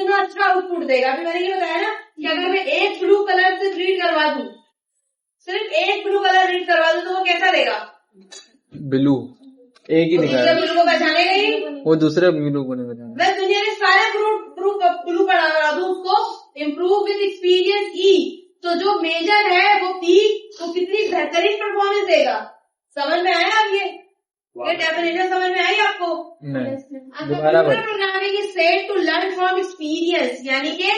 उतना अच्छा आउटपुट देगा। अभी मैंने ये बताया ना कि अगर मैं एक ब्लू कलर से रीड करवा दूं, सिर्फ एक ब्लू कलर रीड करवा दूं तो वो कैसा देगा? ब्लू एक ही दिखाया, ब्लू को पहचानेगा ही, वो दूसरे ब्लू को नहीं पहचाना। मैं दुनिया के सारे ब्लू पढ़ा दूं उसको, इम्प्रूव विद एक्सपीरियंस ई, तो जो मेजर है वो पी, तो कितनी बेहतरीन परफॉर्मेंस देगा। समझ में आया अब ये डेफिनेशन समझ में आई आपको? दोबारा computer programming is said to learn from experience, यानी कि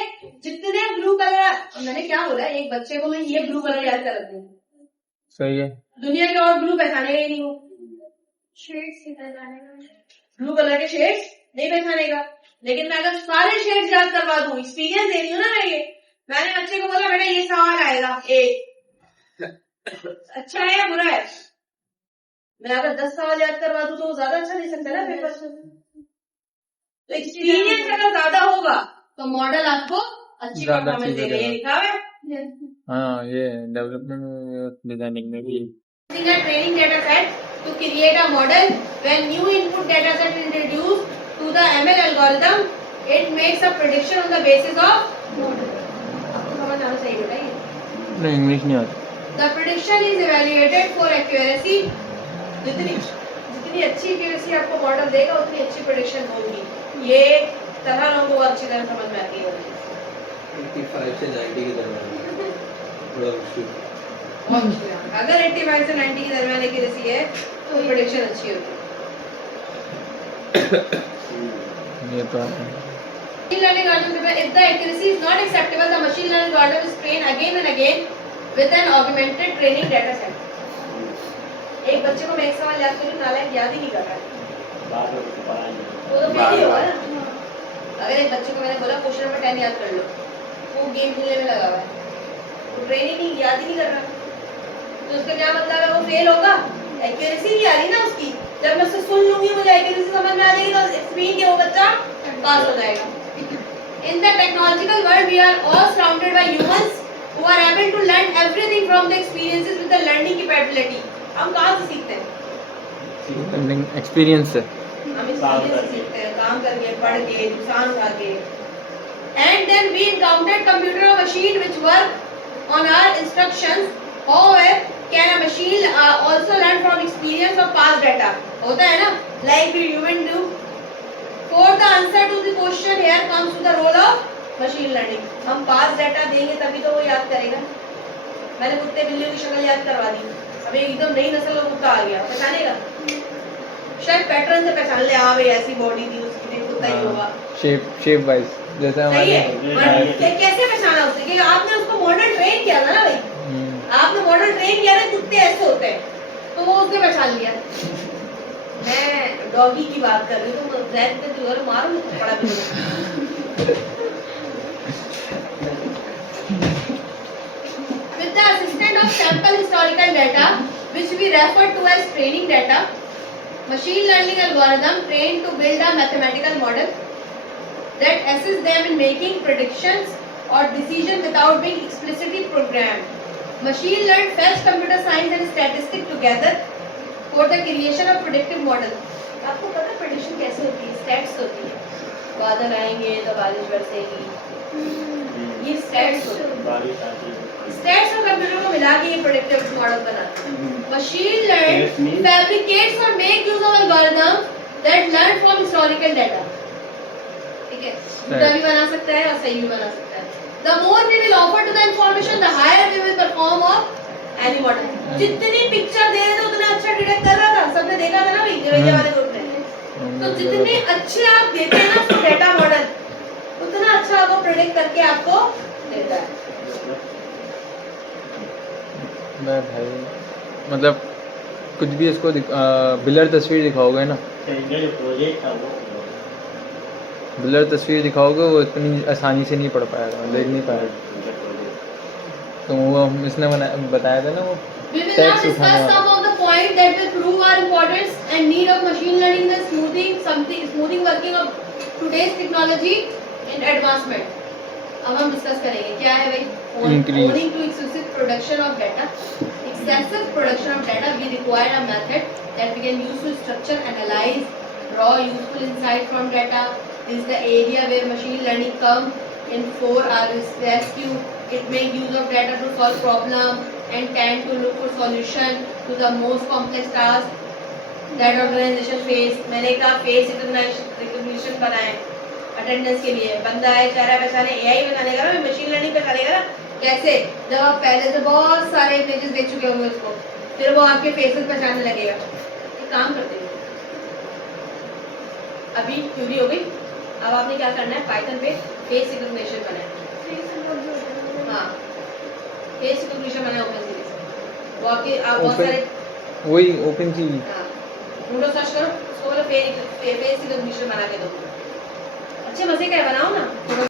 जितने ब्लू कलर, मैंने क्या बोला, एक बच्चे को मैं ये ब्लू कलर याद कर रखती हूँ, सही है, दुनिया के और ब्लू पहचानेगा ही नहीं, वो शेड्स ही पहचानेगा, ब्लू कलर के शेड्स नहीं पहचानेगा। लेकिन मैं अगर सारे शेड्स याद करवा दूं, एक्सपीरियंस दे रही हूँ ना मैं, ये मैंने बच्चे को बोला बेटा ये सवाल आएगा एक, अच्छा है या बुरा है? मैं अगर 10 सवाल याद करवा दूं तो ज्यादा अच्छा दे सकता है ना पेपर से। तो एक्सपीरियंस अगर ज्यादा होगा तो मॉडल आपको अच्छी परफॉर्मेंस देगा, ये लिखा है। हाँ, ये डेवलपमेंट डिजाइनिंग में भी। Training data set to create a model, when new input data set introduce to the ML algorithm, it makes a prediction on the basis of model. आपको समझ आना चाहिए बेटा ये। नहीं, इंग्लिश नहीं आती। The prediction is evaluated for accuracy, जितनी अच्छी एक्यूरेसी आपको मॉडल देगा उतनी अच्छी प्रेडिक्शन होगी। ये तरह लोगों को अच्छी तरह समझ में आती है। 85 से 90 के दरमियान थोड़ा मुश्किल, बहुत मुश्किल है। अगर 85 से 90 के दरमियान एक्यूरेसी है तो प्रेडिक्शन अच्छी होती है। ये तो है। Machine learning algorithm, if the accuracy is not acceptable, the machine learning algorithm is trained again and again with an augmented training data set. एक बच्चे को मैं एक सवाल याद करूँ, नालायक याद ही नहीं कर रहा है, वो तो फेल ही होगा ना। अगर एक बच्चे को मैंने बोला क्वेश्चन नंबर 10 याद कर लो, वो गेम खेलने में लगा हुआ है, वो ट्रेनिंग नहीं याद ही नहीं कर रहा, तो उसका क्या मतलब है? वो फेल होगा। एक्यूरेसी नहीं आ रही ना उसकी, जब मैं उससे सुन लूंगी मुझे एक्यूरेसी समझ में आ जाएगी तो इट्स मीन कि वो बच्चा पास हो जाएगा। In the technological world, we are all surrounded by humans who are able to learn everything from the experiences with the learning capability. हम कहाँ से सीखते हैं? एक्सपीरियंस से। हम एक्सपीरियंस से सीखते हैं, काम करके, पढ़ के, नुकसान उठा के। And then we encountered computer or machine which work on our instructions. However, can a machine also learn from experience or past data? होता है ना? Like we human do. For the answer to the question here comes to the role of machine learning. हम past data देंगे तभी तो वो याद करेगा। मैंने कुत्ते बिल्लियों की शक्ल याद करवा दी, अब एकदम नई नस्ल का कुत्ता आ गया, पहचानेगा? शायद पैटर्न से पहचान ले, हाँ भाई ऐसी बॉडी थी उसकी, कुत्ता ही होगा। शेप वाइज जैसे हमारे। कैसे पहचाना उसने? क्योंकि आपने उसको मॉडल ट्रेन किया था ना भाई, आपने मॉडल ट्रेन किया ना, कुत्ते ऐसे होते हैं, तो वो उसने पहचान लिया। मैं डॉगी की बात कर रही हूँ, तो जैक पे जो है मारो पड़ा भी। With the assistance of sample historical data, which we refer to as training data, machine learning algorithm trained to build a mathematical model that assists them in making predictions or decisions without being explicitly programmed. Machine learned fetch computer science and statistics together for the creation of predictive model. आपको पता है prediction कैसे होती है? Stats होती है, बादल आएंगे तो बारिश बरसेगी, ये स्टैट्स होती है। स्टैट्स और कंप्यूटर को मिला के ये प्रेडिक्टिव मॉडल बनाते हैं। मशीन लर्न फैब्रिकेट्स और make use of algorithm that learn from historical data. ठीक है, उल्टा भी बना सकता है और सही भी बना सकता है। The more we will offer to the information, the higher we will perform of any model. जितनी पिक्चर दे रहे थे उतना अच्छा डिटेक्ट कर रहा था, सबने देखा था ना भाई देवैया वाले ग्रुप में। तो जितने अच्छे आप देते हैं ना डेटा मॉडल, उतना अच्छा आपको प्रेडिक्ट करके आपको देता है। मैं भाई मतलब कुछ भी इसको ब्लर तस्वीर दिखाओगे ना, ब्लर तस्वीर दिखाओगे वो इतनी आसानी से नहीं पढ़ पाएगा, देख नहीं पाएगा। तो वो इसने बताया था ना, वो We will now discuss some of the points that will prove our importance and need of machine learning in the smoothing working of today's technology in advancement. अब हम डिस्कस करेंगे क्या है भाई? Owing to excessive production of data, we require a method that we can use to structure, analyze, draw useful insight from data, is the area where machine learning come in for our rescue. It make use of data to solve problem and tend to look for solution to the most complex task that organization face. मैंने कहा face recognition बनाए attendance के लिए, बंदा है चेहरा पहचाने, AI बनाने का ना, मशीन लर्निंग पहचानेगा ना कैसे, जब आप पहले से बहुत सारे इमेजेस देख चुके होंगे उसको, फिर वो आपके फेसेस पहचानने लगेगा। एक काम करते हैं, अभी थ्योरी हो गई, अब आपने क्या करना है, पाइथन पे फेस रिकॉग्निशन बनाए। हाँ, फेस रिकॉग्निशन बनाए ओपन सीरीज, वो आपके बहुत Open- सारे, वही ओपन की हाँ ढूंढो, सर्च करो, उसको बोलो फेस रिकॉग्निशन बना के दो। अच्छे मजे का है, बनाओ ना।